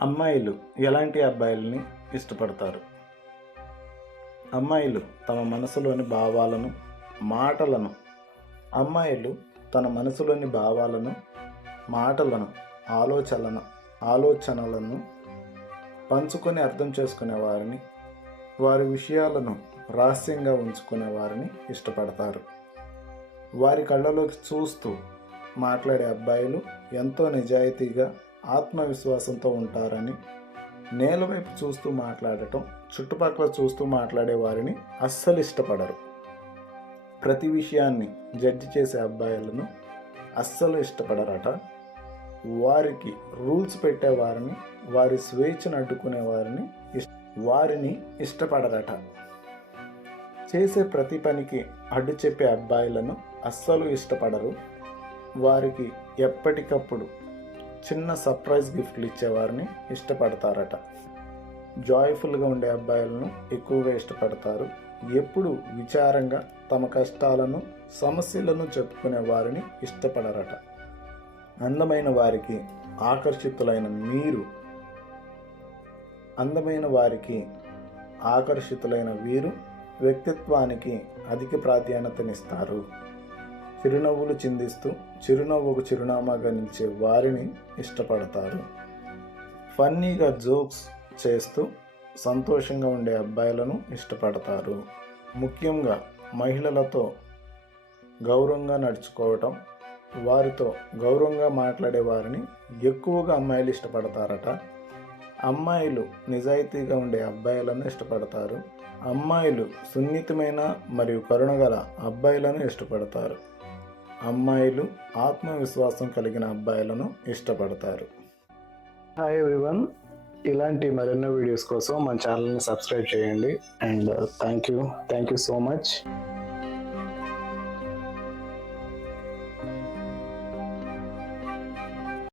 అమ్మాయిలు ఎలాంటి అబ్బాయిలని ఇష్టపడతారు? అమ్మాయిలు తమ మనసులోని భావాలను మాటలను అమ్మాయిలు తన మనసులోని భావాలను మాటలను ఆలోచనలను ఆలోచనలను పంచుకొని అర్థం చేసుకునే వారిని వారి విషయాలను రహస్యంగా ఉంచుకునే వారిని ఇష్టపడతారు. వారి కళ్ళలోకి చూస్తూ మాట్లాడే అబ్బాయిలు ఎంతో నిజాయితీగా ఆత్మవిశ్వాసంతో ఉంటారని నేల వైపు చూస్తూ మాట్లాడటం చుట్టుపక్కల చూస్తూ మాట్లాడే వారిని అస్సలు ఇష్టపడరు. ప్రతి విషయాన్ని జడ్జి చేసే అబ్బాయిలను అస్సలు ఇష్టపడరట. వారికి రూల్స్ పెట్టే వారిని వారి స్వేచ్ఛను అడ్డుకునే వారిని ఇష్- వారిని ఇష్టపడరట. చేసే ప్రతి పనికి అడ్డు చెప్పే అబ్బాయిలను అస్సలు ఇష్టపడరు. వారికి ఎప్పటికప్పుడు చిన్న సర్ప్రైజ్ గిఫ్ట్లు ఇచ్చేవారిని ఇష్టపడతారట. జాయ్ఫుల్గా ఉండే అబ్బాయిలను ఎక్కువగా ఇష్టపడతారు. ఎప్పుడు విచారంగా తమ కష్టాలను సమస్యలను చెప్పుకునే వారిని ఇష్టపడరట. అందమైన వారికి ఆకర్షితులైన మీరు అందమైన వారికి ఆకర్షితులైన వీరు వ్యక్తిత్వానికి అధిక ప్రాధాన్యతనిస్తారు. చిరునవ్వులు చిందిస్తూ చిరునవ్వుకు చిరునామాగా నిలిచే వారిని ఇష్టపడతారు. ఫన్నీగా జోక్స్ చేస్తూ సంతోషంగా ఉండే అబ్బాయిలను ఇష్టపడతారు. ముఖ్యంగా మహిళలతో గౌరవంగా నడుచుకోవటం వారితో గౌరవంగా మాట్లాడే వారిని ఎక్కువగా అమ్మాయిలు ఇష్టపడతారట. అమ్మాయిలు నిజాయితీగా ఉండే అబ్బాయిలను ఇష్టపడతారు. అమ్మాయిలు సున్నితమైన మరియు కరుణగల అబ్బాయిలను ఇష్టపడతారు. అమ్మాయిలు ఆత్మవిశ్వాసం కలిగిన అబ్బాయిలను ఇష్టపడతారు. హాయ్ ఎవ్రీవన్ ఇలాంటి మరెన్నో వీడియోస్ కోసం మన ఛానల్ని సబ్స్క్రైబ్ చేయండి. And thank you thank you so much